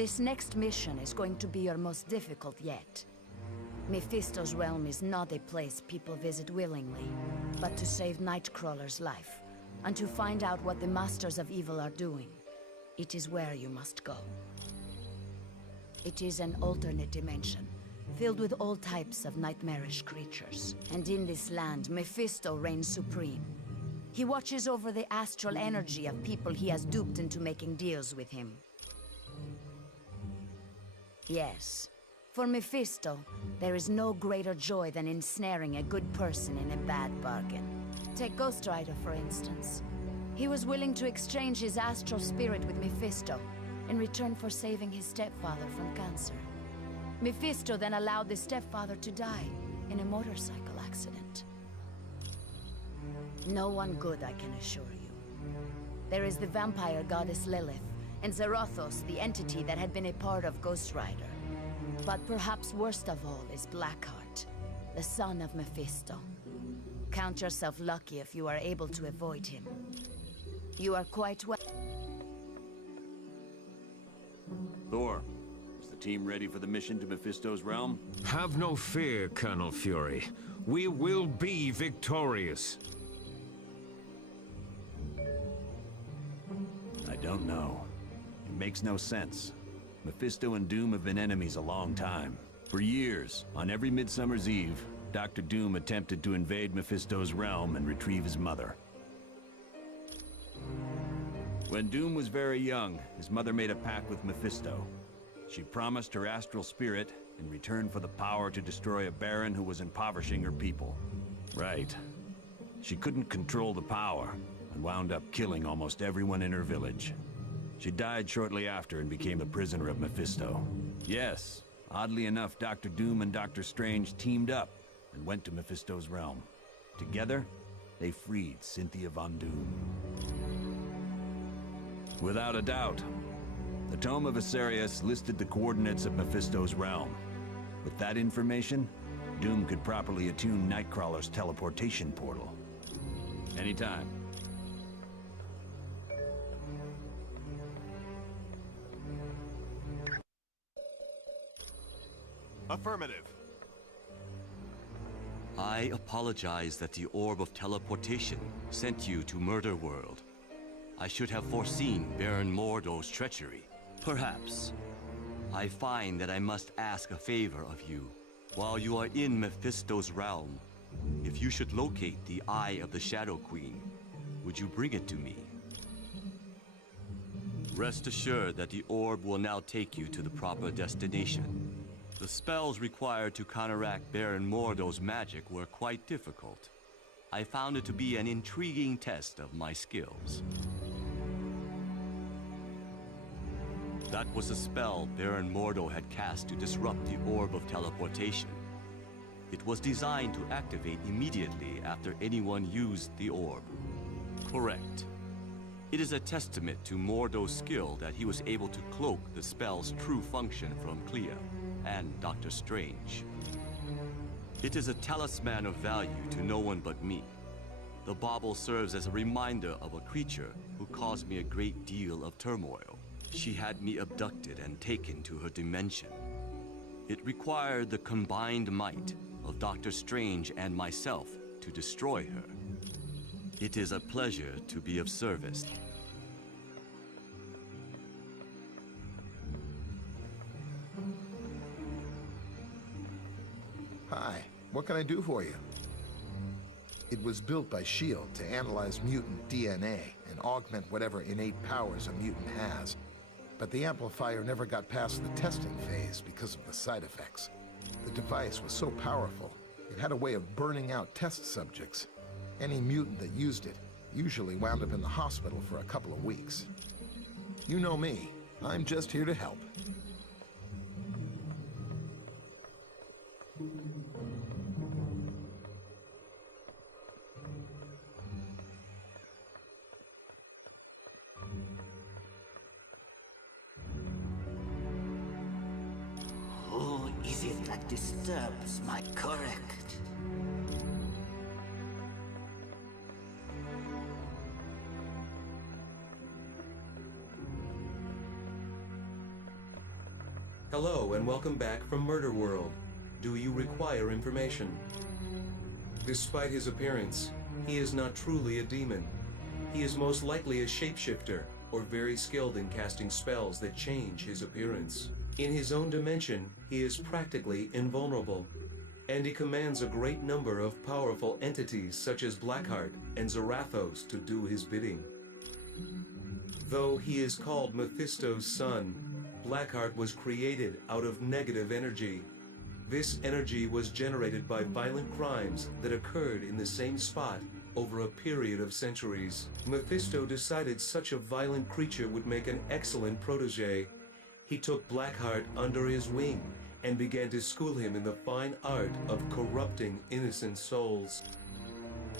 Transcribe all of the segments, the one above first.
This next mission is going to be your most difficult yet. Mephisto's realm is not a place people visit willingly, but to save Nightcrawler's life, and to find out what the Masters of Evil are doing. It is where you must go. It is an alternate dimension, filled with all types of nightmarish creatures. And in this land, Mephisto reigns supreme. He watches over the astral energy of people he has duped into making deals with him. Yes, for Mephisto, there is no greater joy than ensnaring a good person in a bad bargain. Take Ghost Rider, for instance. He was willing to exchange his astral spirit with Mephisto in return for saving his stepfather from cancer. Mephisto then allowed the stepfather to die in a motorcycle accident. No one good, I can assure you. There is the vampire goddess Lilith, and Zarathos, the entity that had been a part of Ghost Rider. But perhaps worst of all is Blackheart, the son of Mephisto. Count yourself lucky if you are able to avoid him. You are quite well. Thor, is the team ready for the mission to Mephisto's realm? Have no fear, Colonel Fury. We will be victorious. I don't know. It makes no sense. Mephisto and Doom have been enemies a long time. For years, on every Midsummer's Eve, Dr. Doom attempted to invade Mephisto's realm and retrieve his mother. When Doom was very young, his mother made a pact with Mephisto. She promised her astral spirit in return for the power to destroy a baron who was impoverishing her people. Right. She couldn't control the power, and wound up killing almost everyone in her village. She died shortly after and became a prisoner of Mephisto. Yes, oddly enough, Dr. Doom and Dr. Strange teamed up and went to Mephisto's realm. Together, they freed Cynthia Von Doom. Without a doubt, the Tome of Asarius listed the coordinates of Mephisto's realm. With that information, Doom could properly attune Nightcrawler's teleportation portal. Anytime. Affirmative. I apologize that the Orb of Teleportation sent you to Murder World. I should have foreseen Baron Mordo's treachery. Perhaps. I find that I must ask a favor of you. While you are in Mephisto's realm, if you should locate the Eye of the Shadow Queen, would you bring it to me? Rest assured that the orb will now take you to the proper destination. The spells required to counteract Baron Mordo's magic were quite difficult. I found it to be an intriguing test of my skills. That was a spell Baron Mordo had cast to disrupt the Orb of Teleportation. It was designed to activate immediately after anyone used the orb. Correct. It is a testament to Mordo's skill that he was able to cloak the spell's true function from Clea and Dr. Strange. It is a talisman of value to no one but me. The bauble serves as a reminder of a creature who caused me a great deal of turmoil. She had me abducted and taken to her dimension. It required the combined might of Dr. Strange and myself to destroy her. It is a pleasure to be of service. Hi, what can I do for you? It was built by S.H.I.E.L.D. to analyze mutant DNA and augment whatever innate powers a mutant has. But the amplifier never got past the testing phase because of the side effects. The device was so powerful, it had a way of burning out test subjects. Any mutant that used it usually wound up in the hospital for a couple of weeks. You know me, I'm just here to help. Who is it that disturbs my correct? Hello and welcome back from Murder World. Do you require information? Despite his appearance, he is not truly a demon. He is most likely a shapeshifter, or very skilled in casting spells that change his appearance. In his own dimension, he is practically invulnerable, and he commands a great number of powerful entities such as Blackheart and Zarathos to do his bidding. Though he is called Mephisto's son, Blackheart was created out of negative energy. This energy was generated by violent crimes that occurred in the same spot over a period of centuries. Mephisto decided such a violent creature would make an excellent protege. He took Blackheart under his wing and began to school him in the fine art of corrupting innocent souls.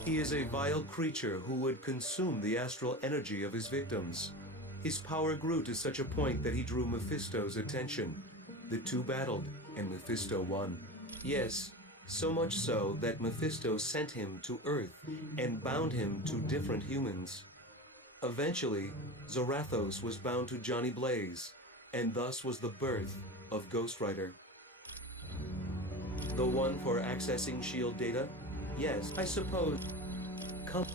He is a vile creature who would consume the astral energy of his victims. His power grew to such a point that he drew Mephisto's attention. The two battled, and Mephisto won. Yes, so much so that Mephisto sent him to Earth and bound him to different humans. Eventually, Zarathos was bound to Johnny Blaze, and thus was the birth of Ghost Rider. The one for accessing S.H.I.E.L.D. data? Yes, I suppose. Come.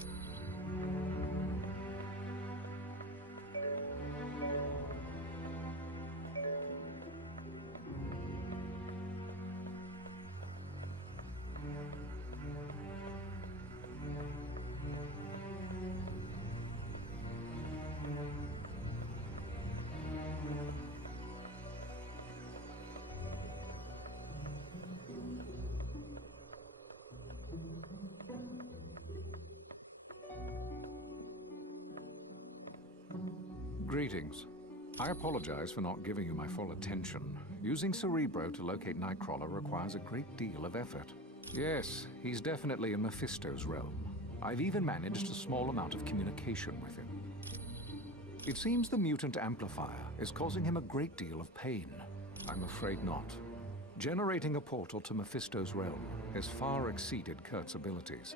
Greetings. I apologize for not giving you my full attention. Using Cerebro to locate Nightcrawler requires a great deal of effort. Yes, he's definitely in Mephisto's realm. I've even managed a small amount of communication with him. It seems the mutant amplifier is causing him a great deal of pain. I'm afraid not. Generating a portal to Mephisto's realm has far exceeded Kurt's abilities.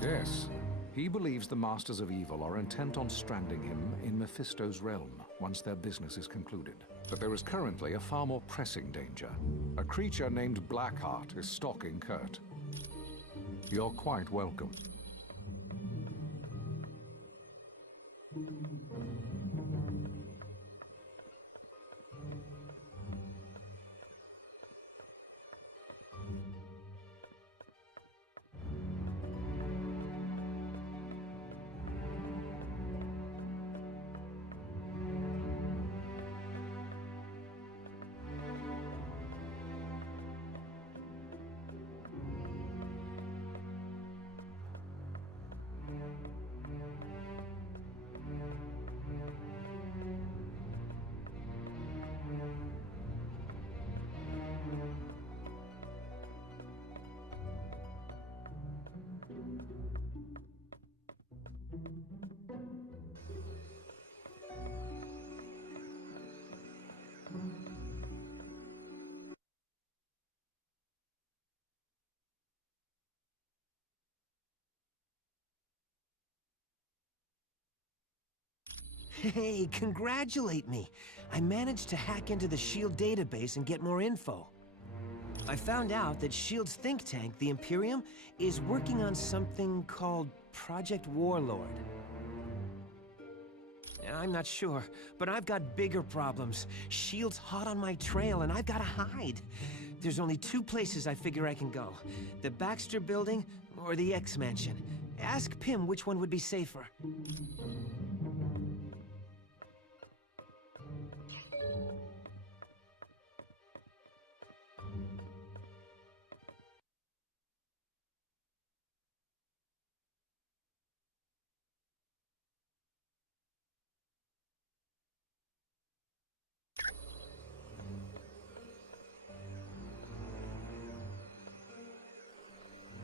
Yes, he believes the Masters of Evil are intent on stranding him in Mephisto's realm once their business is concluded. But there is currently a far more pressing danger. A creature named Blackheart is stalking Kurt. You're quite welcome. Hey, congratulate me! I managed to hack into the S.H.I.E.L.D. database and get more info. I found out that S.H.I.E.L.D.'s think tank, the Imperium, is working on something called Project Warlord. I'm not sure, but I've got bigger problems. S.H.I.E.L.D's hot on my trail, and I've gotta hide. There's only two places I figure I can go. The Baxter Building or the X-Mansion. Ask Pym which one would be safer.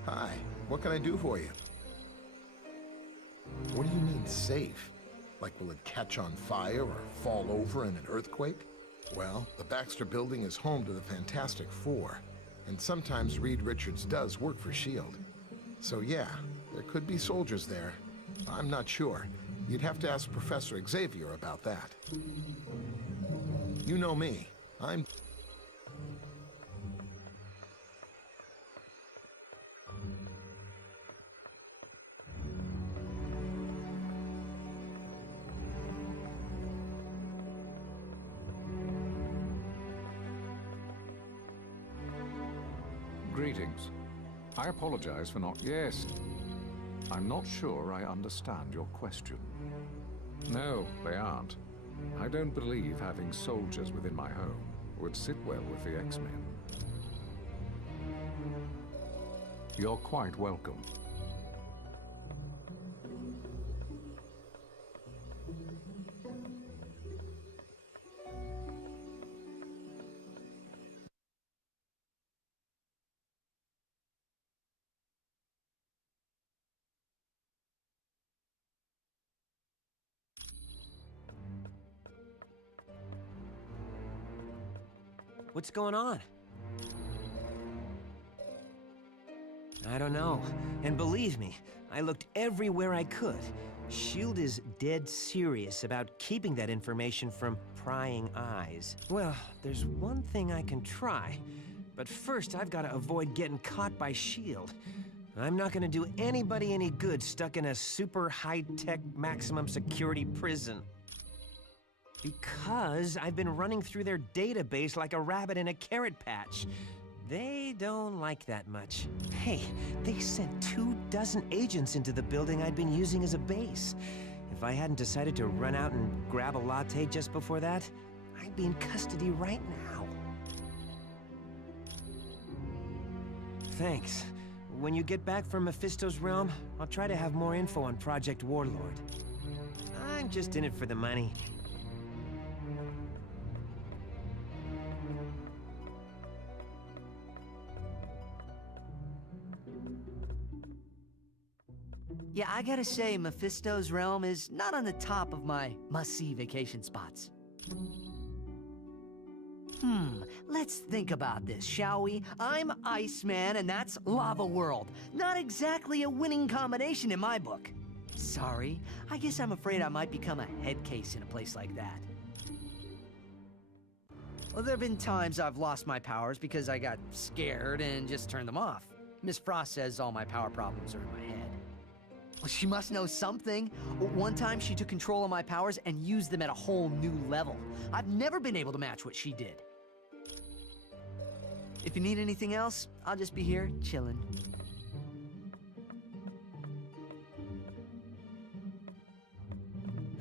Hi, what can I do for you? What do you mean, safe? Like, will it catch on fire or fall over in an earthquake? Well, the Baxter Building is home to the Fantastic Four, and sometimes Reed Richards does work for S.H.I.E.L.D. So yeah, there could be soldiers there. I'm not sure. You'd have to ask Professor Xavier about that. You know me. I'm... Greetings. I apologize for not... Yes. I'm not sure I understand your question. No, they aren't. I don't believe having soldiers within my home would sit well with the X-Men. You're quite welcome. What's going on? I don't know. And believe me, I looked everywhere I could. S.H.I.E.L.D. is dead serious about keeping that information from prying eyes. Well, there's one thing I can try. But first, I've got to avoid getting caught by S.H.I.E.L.D. I'm not gonna do anybody any good stuck in a super high-tech maximum security prison. Because I've been running through their database like a rabbit in a carrot patch. They don't like that much. Hey, they sent 24 agents into the building I'd been using as a base. If I hadn't decided to run out and grab a latte just before that, I'd be in custody right now. Thanks. When you get back from Mephisto's realm, I'll try to have more info on Project Warlord. I'm just in it for the money. Yeah, I gotta say, Mephisto's realm is not on the top of my must-see vacation spots. Let's think about this, shall we? I'm Iceman, and that's Lava World. Not exactly a winning combination in my book. Sorry, I guess I'm afraid I might become a head case in a place like that. Well, there have been times I've lost my powers because I got scared and just turned them off. Miss Frost says all my power problems are in my head. Well, she must know something. One time she took control of my powers and used them at a whole new level. I've never been able to match what she did. If you need anything else, I'll just be here, chilling.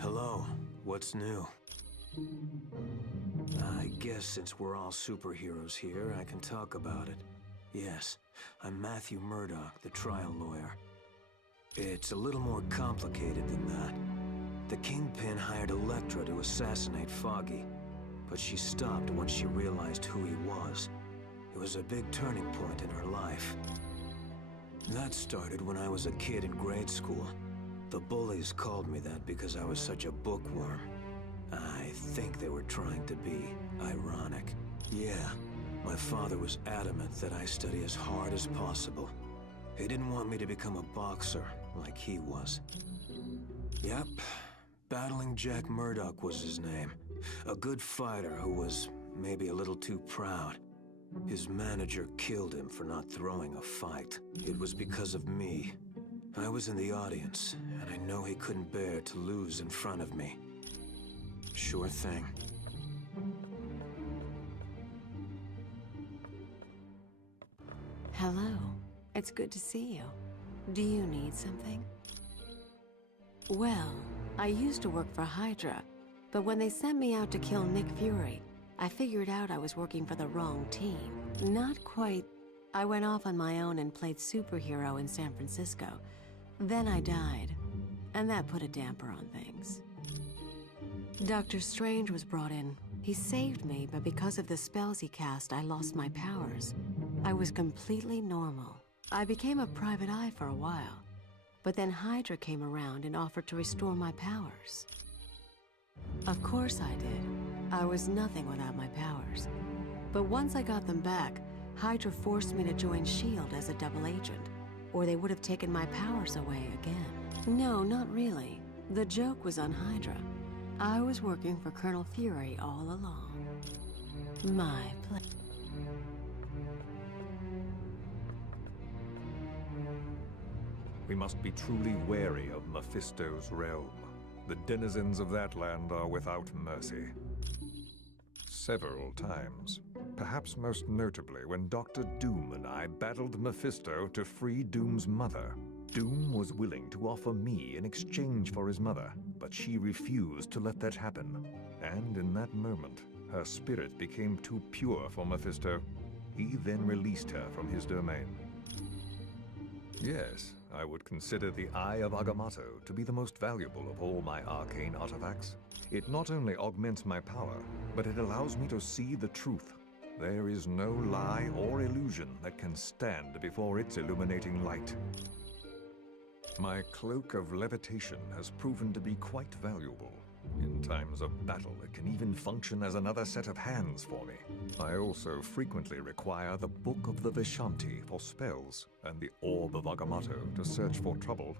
Hello, what's new? I guess since we're all superheroes here, I can talk about it. Yes, I'm Matthew Murdock, the trial lawyer. It's a little more complicated than that. The Kingpin hired Elektra to assassinate Foggy, but she stopped once she realized who he was. It was a big turning point in her life. That started when I was a kid in grade school. The bullies called me that because I was such a bookworm. I think they were trying to be ironic. Yeah, my father was adamant that I study as hard as possible. He didn't want me to become a boxer like he was. Yep, Battling Jack Murdock was his name. A good fighter who was maybe a little too proud. His manager killed him for not throwing a fight. It was because of me. I was in the audience, and I know he couldn't bear to lose in front of me. Sure thing. Hello. It's good to see you. Do you need something? Well, I used to work for Hydra, but when they sent me out to kill Nick Fury, I figured out I was working for the wrong team. Not quite. I went off on my own and played superhero in San Francisco. Then I died, and that put a damper on things. Dr. Strange was brought in. He saved me, but because of the spells he cast, I lost my powers. I was completely normal. I became a private eye for a while, but then Hydra came around and offered to restore my powers. Of course I did. I was nothing without my powers. But once I got them back, Hydra forced me to join S.H.I.E.L.D. as a double agent, or they would have taken my powers away again. No, not really. The joke was on Hydra. I was working for Colonel Fury all along. My pleasure. We must be truly wary of Mephisto's realm. The denizens of that land are without mercy. Several times. Perhaps most notably when Dr. Doom and I battled Mephisto to free Doom's mother. Doom was willing to offer me in exchange for his mother, but she refused to let that happen. And in that moment, her spirit became too pure for Mephisto. He then released her from his domain. Yes, I would consider the Eye of Agamotto to be the most valuable of all my arcane artifacts. It not only augments my power, but it allows me to see the truth. There is no lie or illusion that can stand before its illuminating light. My cloak of levitation has proven to be quite valuable. In times of battle, it can even function as another set of hands for me. I also frequently require the Book of the Vishanti for spells, and the Orb of Agamotto to search for trouble.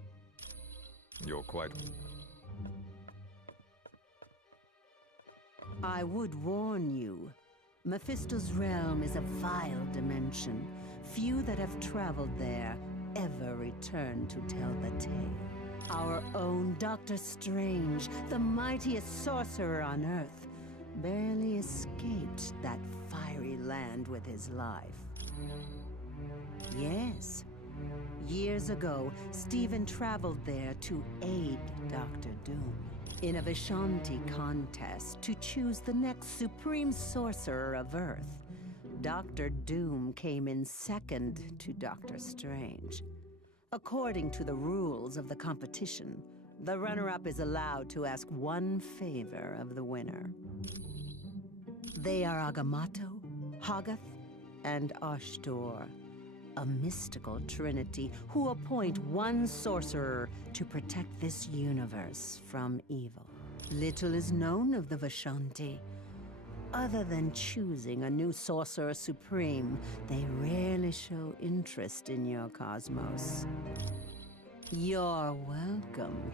You're quite... I would warn you. Mephisto's realm is a vile dimension. Few that have traveled there ever return to tell the tale. Our own Dr. Strange, the mightiest sorcerer on Earth, barely escaped that fiery land with his life. Yes. Years ago, Stephen traveled there to aid Dr. Doom in a Vishanti contest to choose the next supreme sorcerer of Earth. Dr. Doom came in second to Dr. Strange. According to the rules of the competition, the runner-up is allowed to ask one favor of the winner. They are Agamotto, Hoggoth, and Ashtor, a mystical trinity who appoint one sorcerer to protect this universe from evil. Little is known of the Vishanti. Other than choosing a new Sorcerer Supreme, they rarely show interest in your cosmos. You're welcome.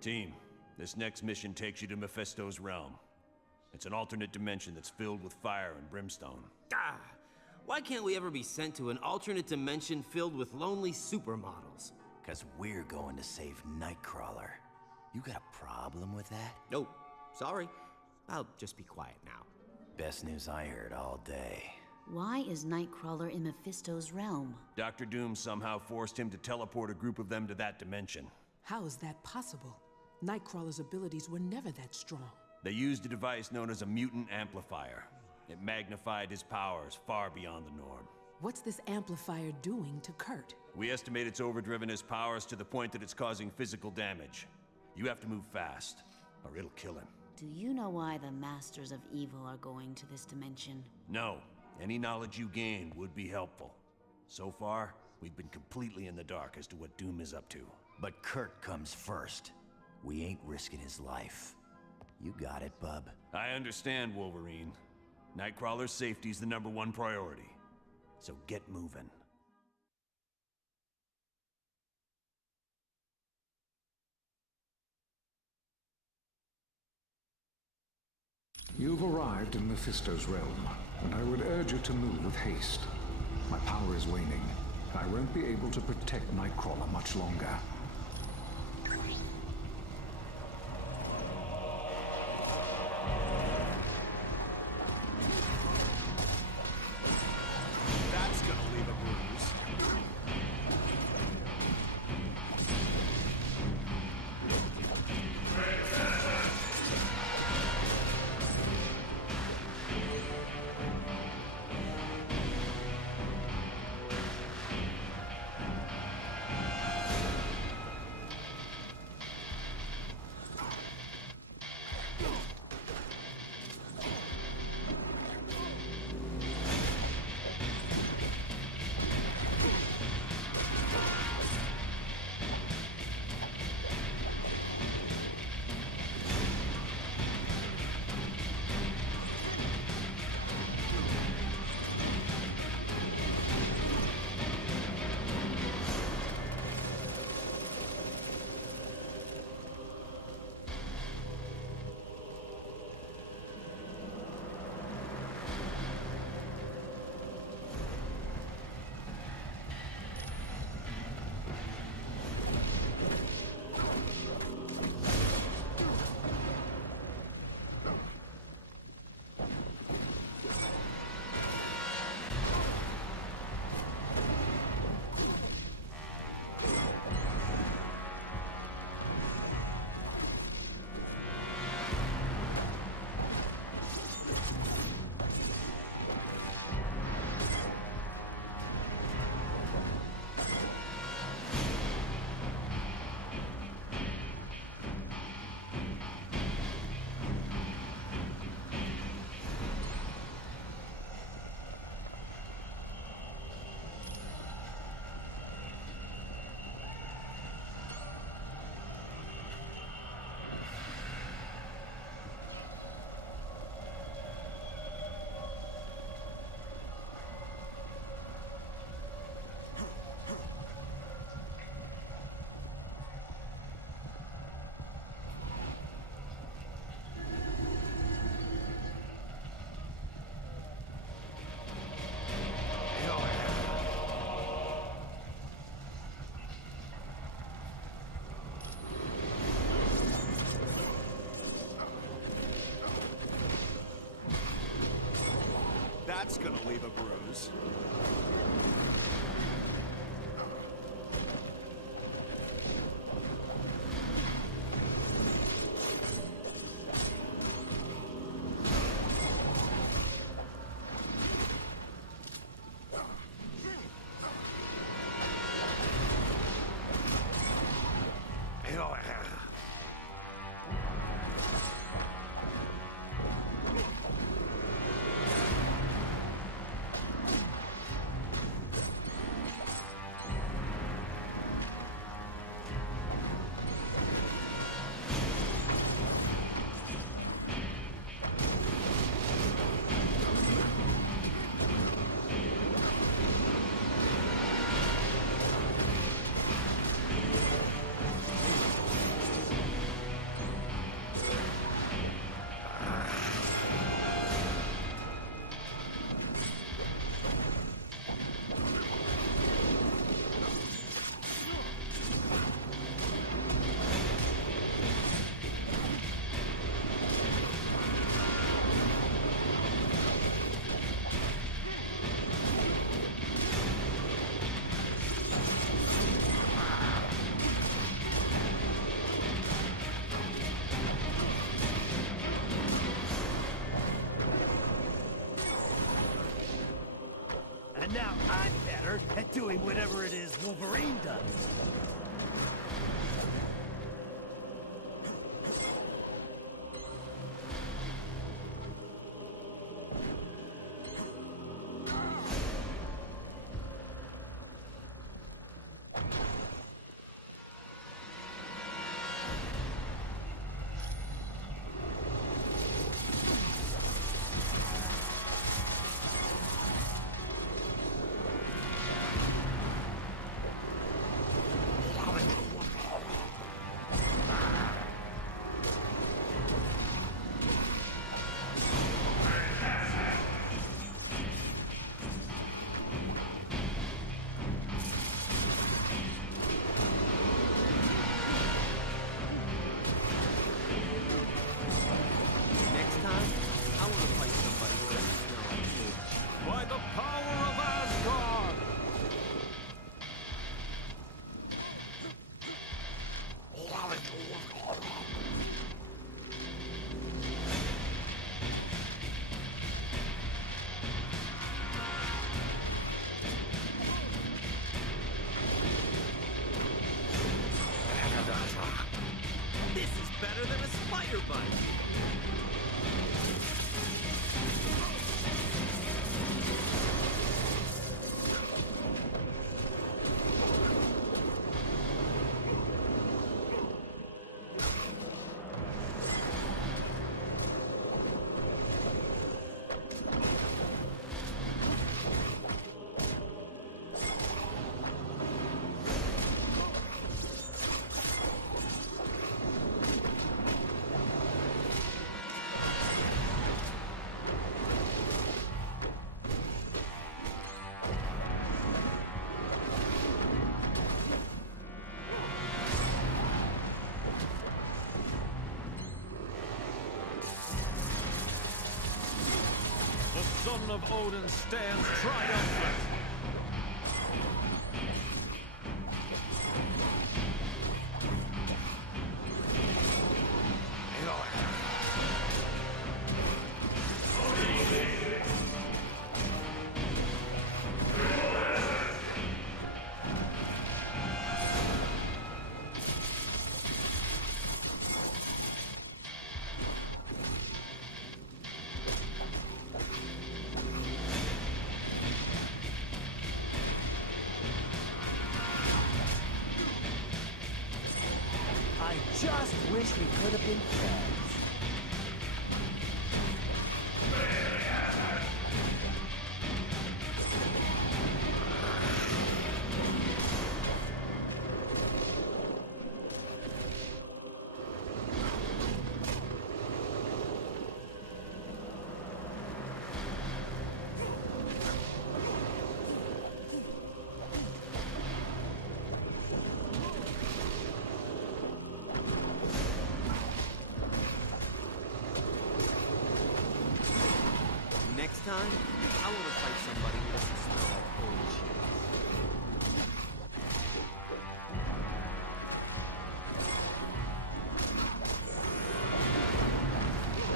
Team, this next mission takes you to Mephisto's realm. It's an alternate dimension that's filled with fire and brimstone. Ah! Why can't we ever be sent to an alternate dimension filled with lonely supermodels? 'Cause we're going to save Nightcrawler. You got a problem with that? Nope. Sorry. I'll just be quiet now. Best news I heard all day. Why is Nightcrawler in Mephisto's realm? Dr. Doom somehow forced him to teleport a group of them to that dimension. How is that possible? Nightcrawler's abilities were never that strong. They used a device known as a mutant amplifier. It magnified his powers far beyond the norm. What's this amplifier doing to Kurt? We estimate it's overdriven his powers to the point that it's causing physical damage. You have to move fast, or it'll kill him. Do you know why the Masters of Evil are going to this dimension? No. Any knowledge you gain would be helpful. So far, we've been completely in the dark as to what Doom is up to. But Kurt comes first. We ain't risking his life. You got it, bub. I understand, Wolverine. Nightcrawler's safety's the #1 priority. So get moving. You've arrived in Mephisto's realm. and I would urge you to move with haste. My power is waning, and I won't be able to protect Nightcrawler much longer. That's gonna leave a bruise. That's gonna leave a bruise. And now I'm better at doing whatever it is Wolverine does. spider bite. The son of Odin stands triumphant. I just wish we could have been friends. Next time, I want to fight somebody who doesn't smell like old shit.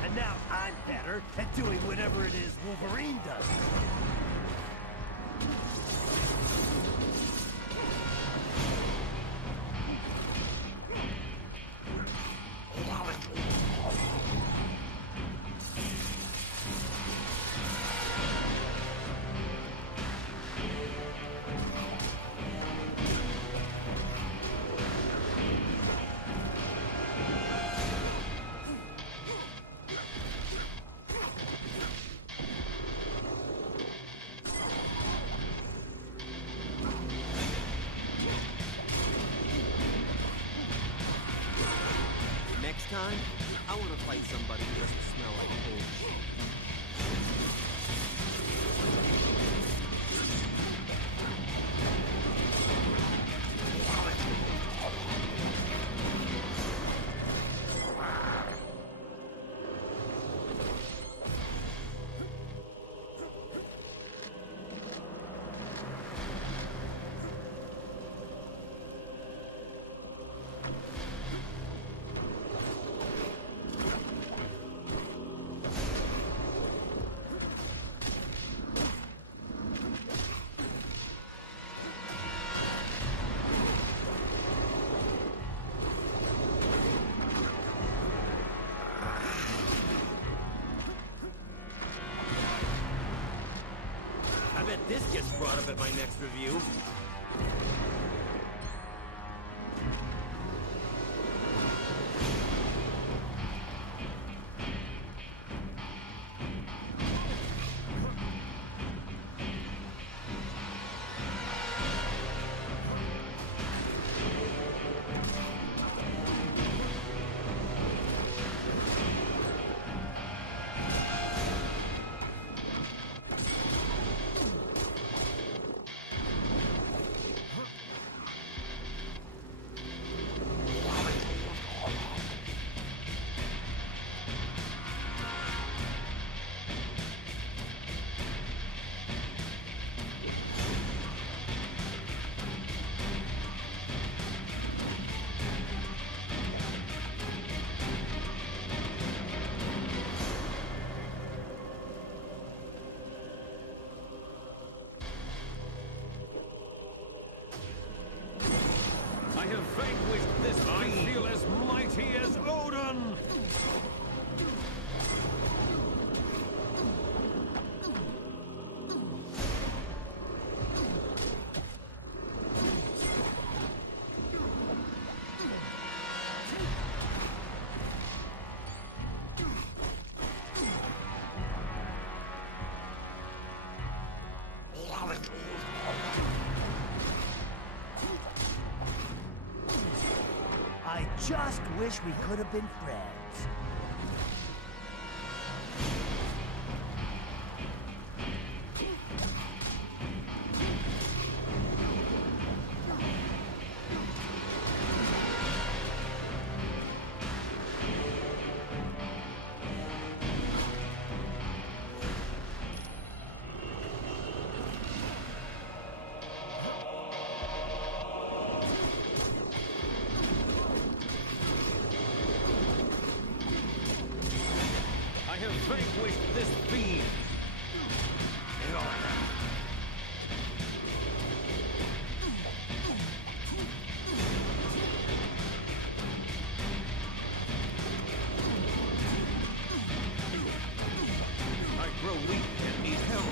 And now I'm better at doing whatever it is Wolverine does. Next time, I want to fight somebody who doesn't smell like old shit. I bet this gets brought up at my next review. I have vanquished this fiend. I feel as mighty as Odin! I just wish we could have been friends. I have vanquished this fiend. I grow weak and need help.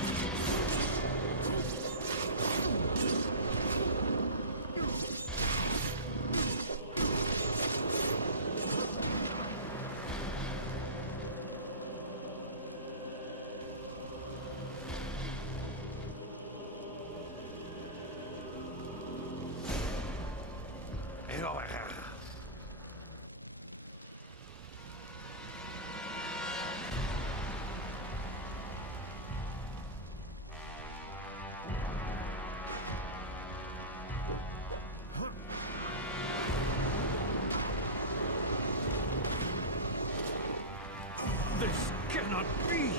This cannot be!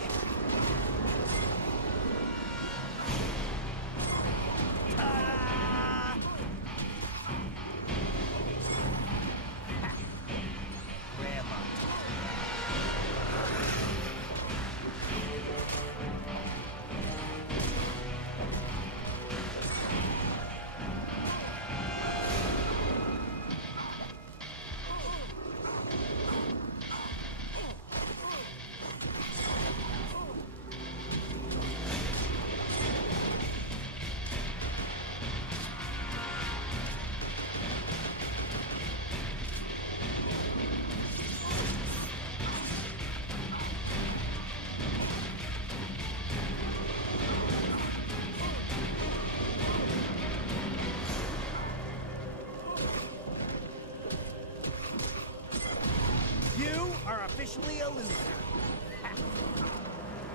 You are officially a loser.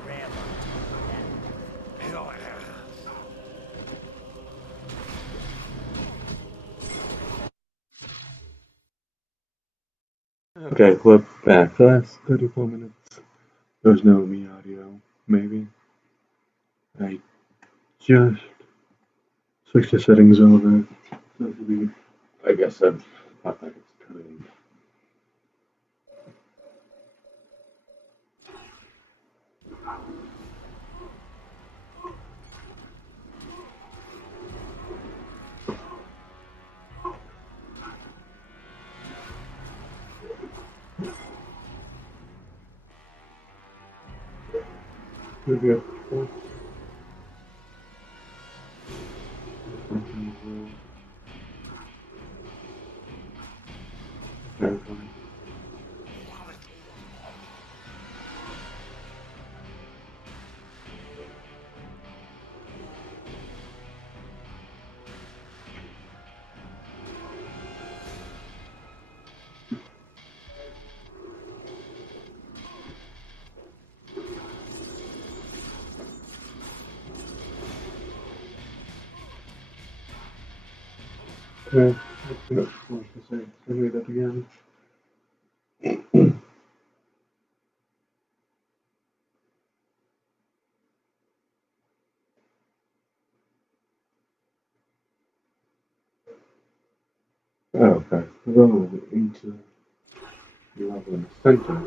Grandma told me that. Okay, we're back. The last 34 minutes. There's no me audio, maybe. I just switched the settings over. So I guess I've thought that it's coming. Good. Okay, that's not much to say. I'll read that again. Oh, okay. Roll into the level in the center.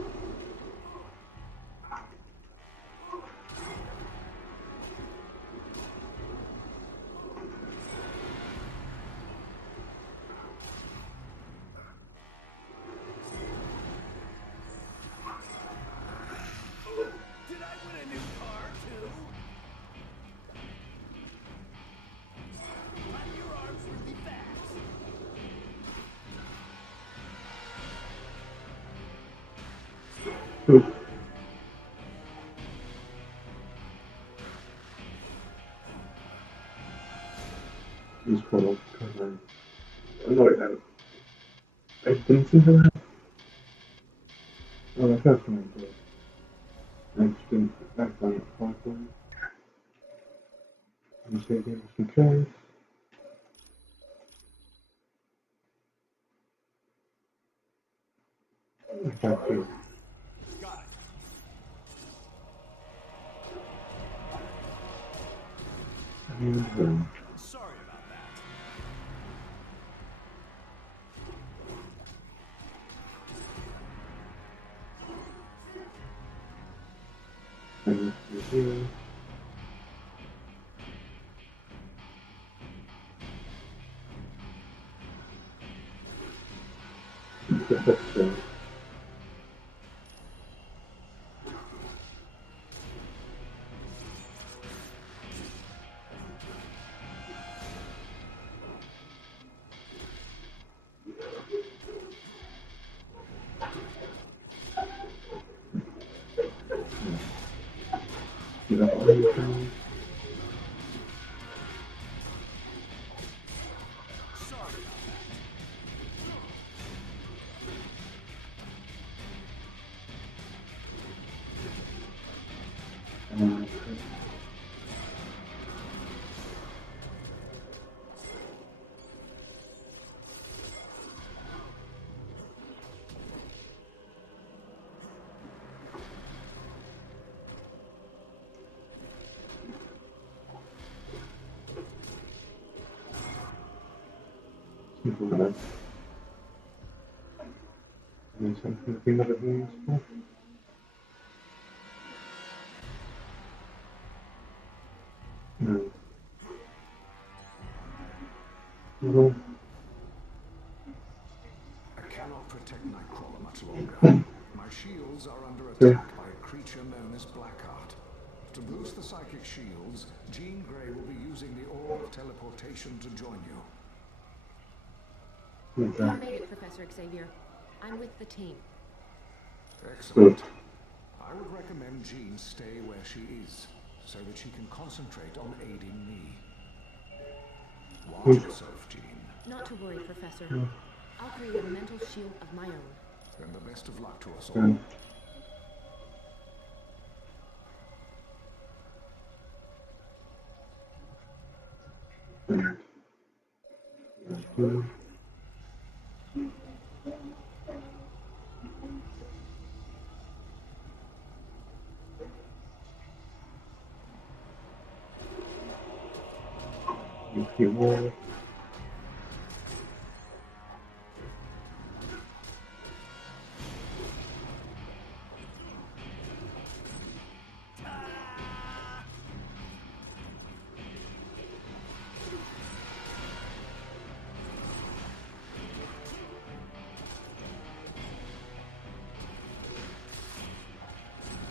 Cool. Just pull up because I know I have. I didn't think of that. Oh, I have some idea. I just didn't act on it properly. Let me save it just in case. I have to. And Sorry about that. and here. So, get up everything. Simple enough. And something that it means. No. No. I cannot protect Nightcrawler much longer. My shields are under attack by a creature known as Blackheart. To boost the psychic shields, Jean Grey will be using the Orb of Teleportation to join you. You made it, Professor Xavier. I'm with the team. Excellent. I would recommend Jean stay where she is, so that she can concentrate on aiding me. Watch yourself, Jean. Not to worry, Professor. I'll create a mental shield of my own. Then the best of luck to us all. Wall.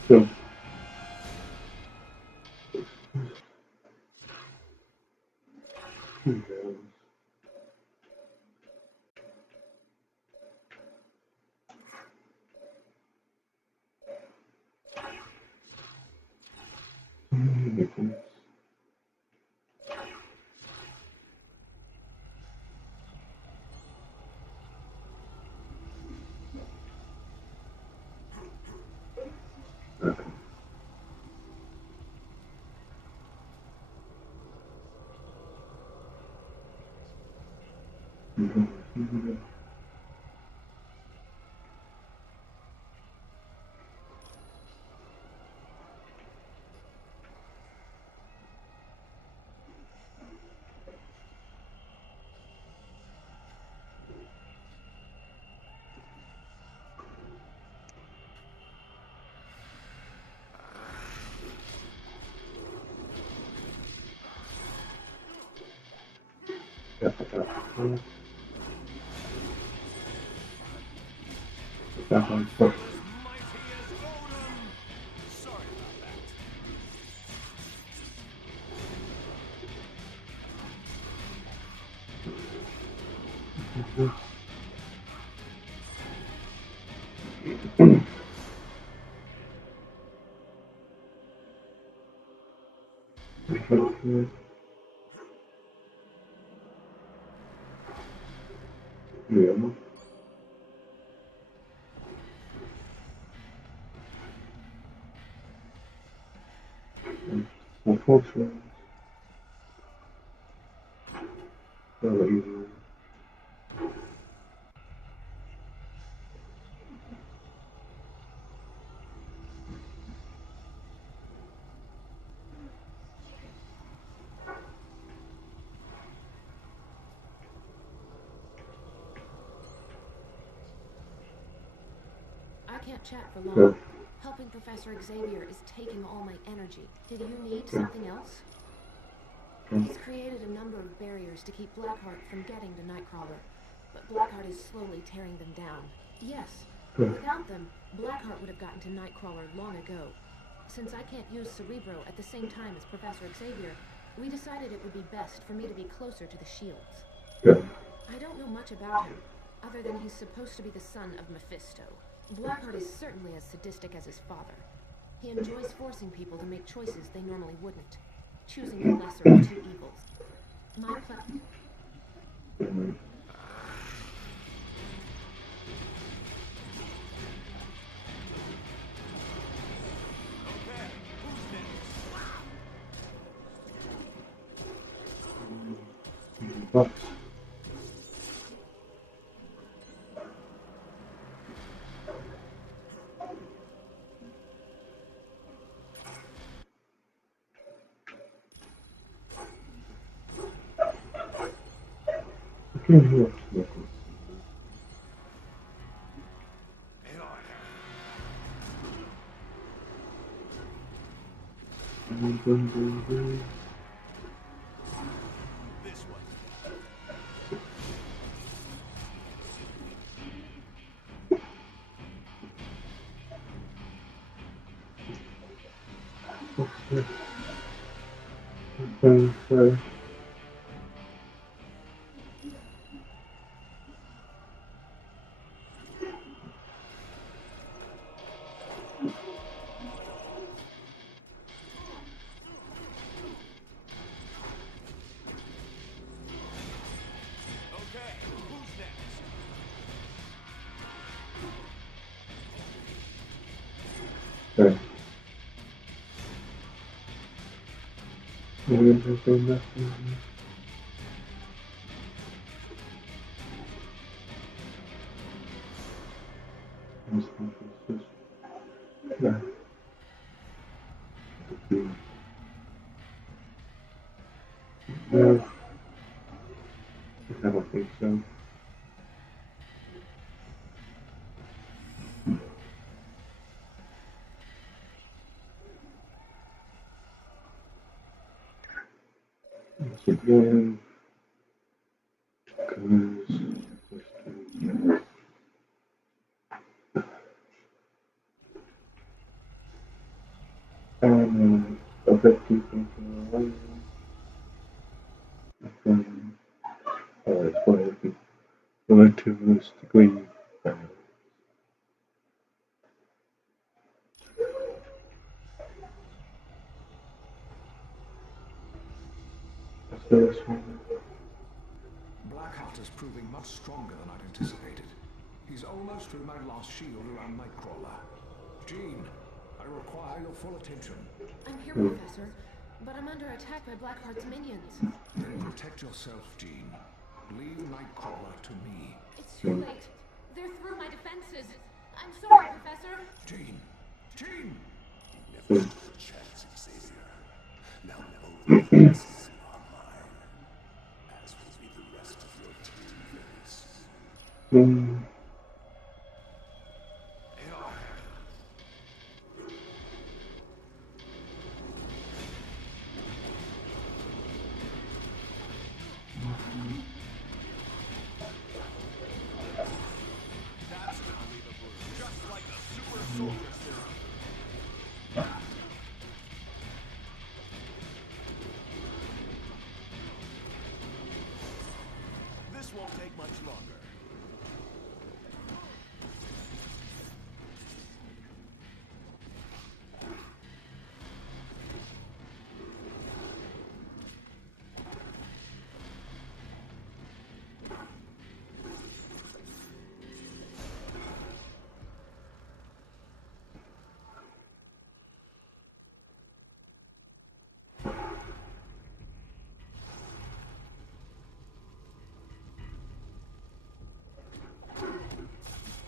So. That one first. Yeah. Unfortunately, rather easy. I can't chat for long. Yeah. Helping Professor Xavier is taking all my energy. Did you need something else? He's created a number of barriers to keep Blackheart from getting to Nightcrawler, but Blackheart is slowly tearing them down. Yes, without them, Blackheart would have gotten to Nightcrawler long ago. Since I can't use Cerebro at the same time as Professor Xavier, we decided it would be best for me to be closer to the shields. Yeah. I don't know much about him, other than he's supposed to be the son of Mephisto. Blackheart is certainly as sadistic as his father. He enjoys forcing people to make choices they normally wouldn't, choosing the lesser of two evils. My But okay, here. This one. Okay. Okay, who's next? Okay. Maybe I'm just doing that. Yeah. No. I don't think so. Once again, because and a bit deeper to the right. It's quite relatively Blackheart is proving much stronger than I'd anticipated. He's almost through my last shield around Nightcrawler. Jean, I require your full attention. I'm here, Professor, but I'm under attack by Blackheart's minions. Then protect yourself, Jean. Leave Nightcrawler to me. It's too late. They're through my defenses. I'm sorry, Professor. Jean! Jean! You never took a chance, Xavier. Now both chances are mine. As will be the rest of your team, Phyllis. That's gonna leave a bruise, just like a super soldier serum. This won't take much longer.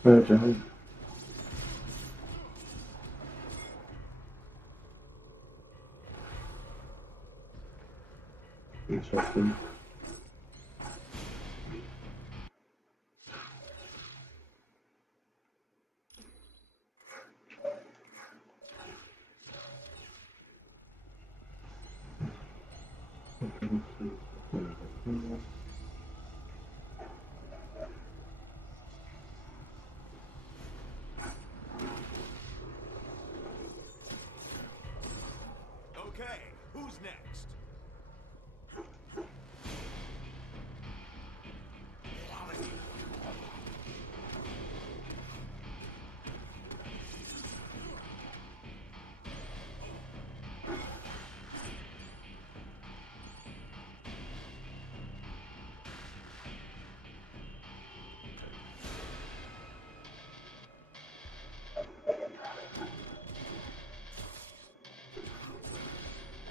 Okay. Interesting. Okay, who's next?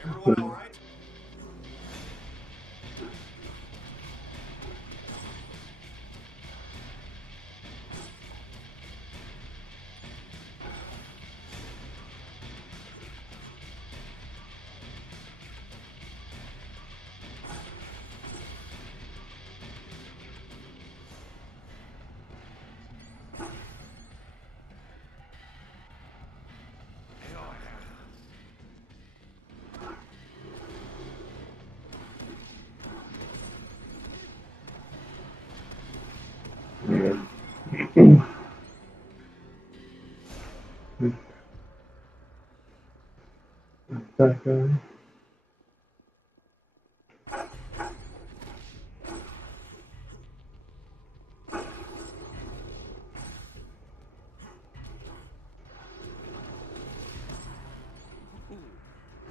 Everyone all right? That guy.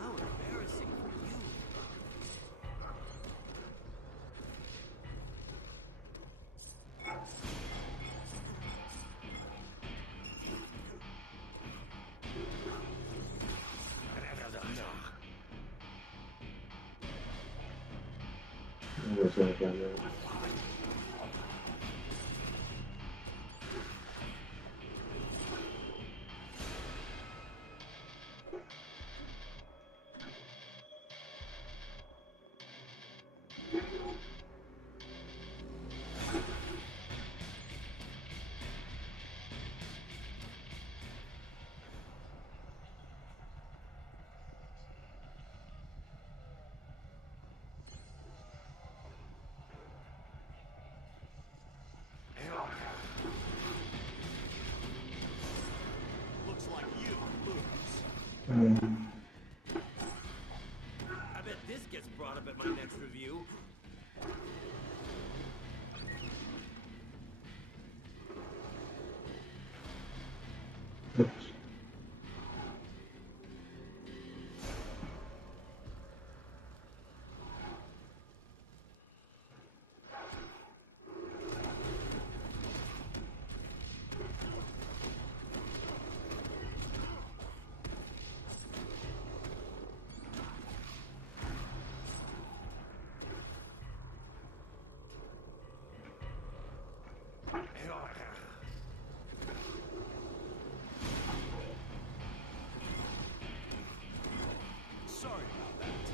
How embarrassing for you. Where's that guy there? Looks like you lose. I bet this gets brought up at my next review. Oops. Sorry about that.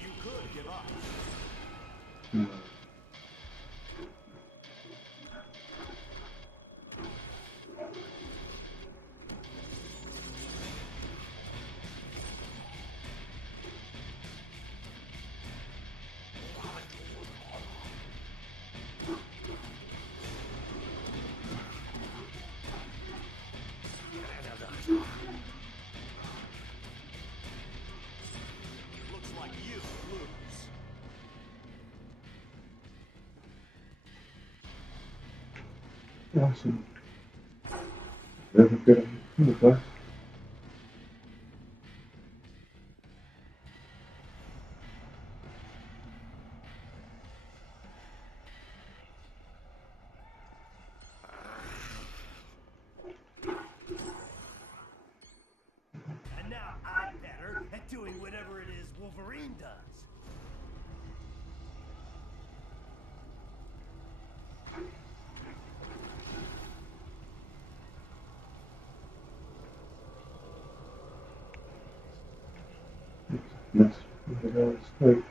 You could give up. Looks like you lose. Awesome. Very good. Okay. Wolverine does. Yes, it does. Like,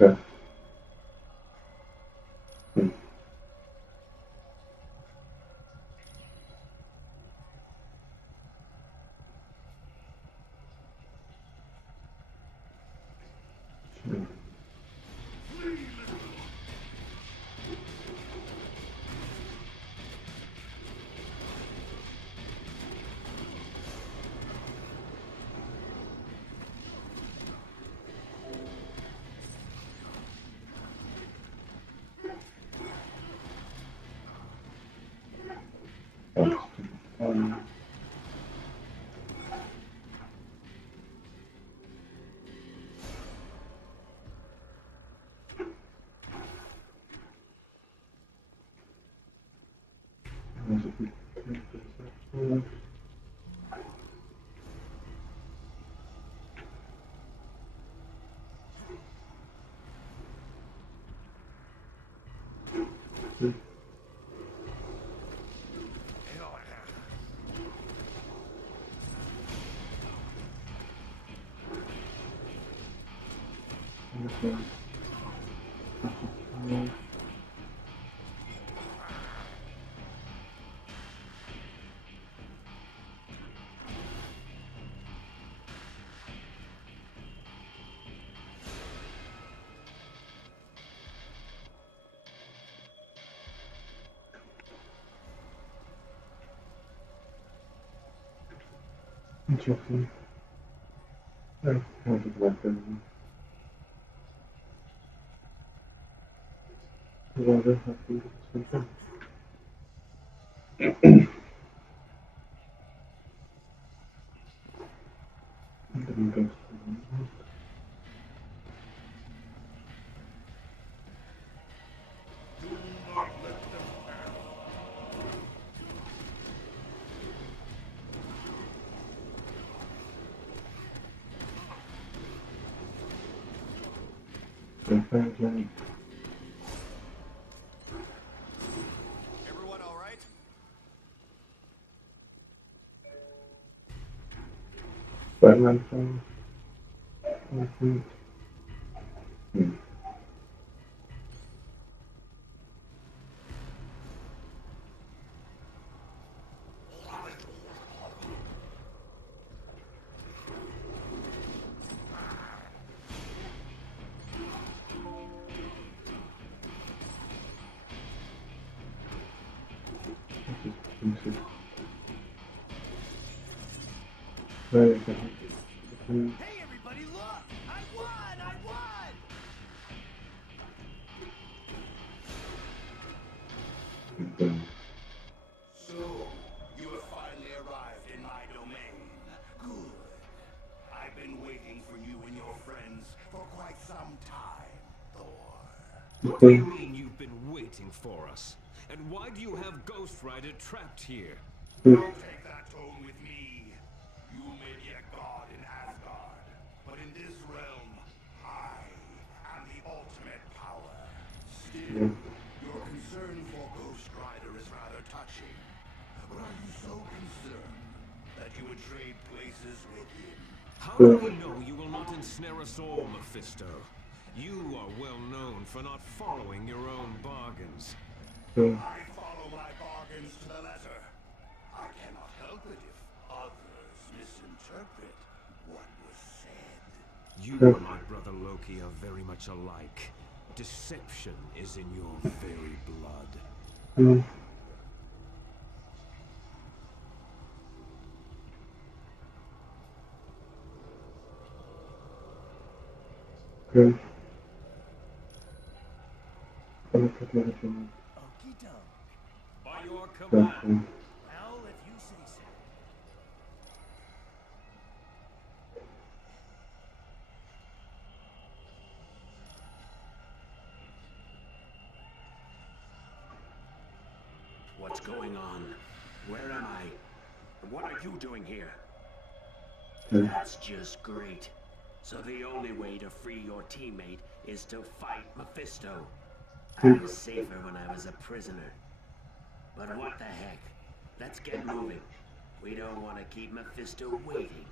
okay. Interesting. I have it left over. Rather happy with something. Then goes Everyone all right? Spider-Man film. Very good. Hey, everybody, look! I won! I won! So, you have finally arrived in my domain. Good. I've been waiting for you and your friends for quite some time, Thor. What do you mean you've been waiting for us? And why do you have Ghost Rider trapped here? Don't take that tone with me. You may be a god in Asgard, but in this realm, I am the ultimate power. Still, your concern for Ghost Rider is rather touching. But are you so concerned that you would trade places with him? How do we know you will not ensnare us all, Mephisto? You are well known for not following your own bargains. I follow my bargains to the letter. I cannot help it if others misinterpret what was said. You and my brother Loki are very much alike. Deception is in your very blood. Good. I'm gonna put my phone. Okie doke. Something. What's going on? Where am I? And what are you doing here? That's just great. So the only way to free your teammate is to fight Mephisto. I was safer when I was a prisoner. But what the heck? Let's get moving. We don't want to keep Mephisto waiting.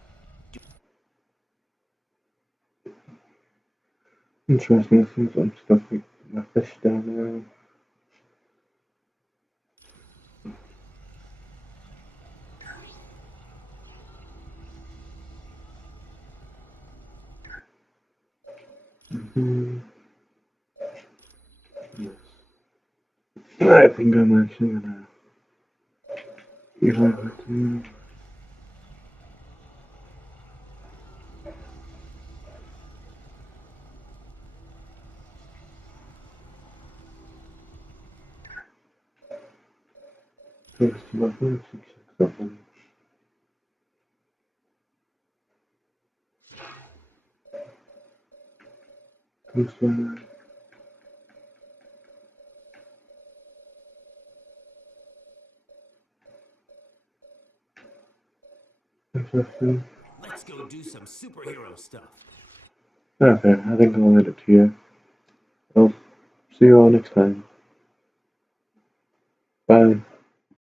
Interesting, I see some stuff with Mephisto now. Yes. I think I'm actually gonna give over to first level 667. Coastline. Interesting. Let's go do some superhero stuff. Okay, I think I'll end it here. I'll see you all next time. Bye.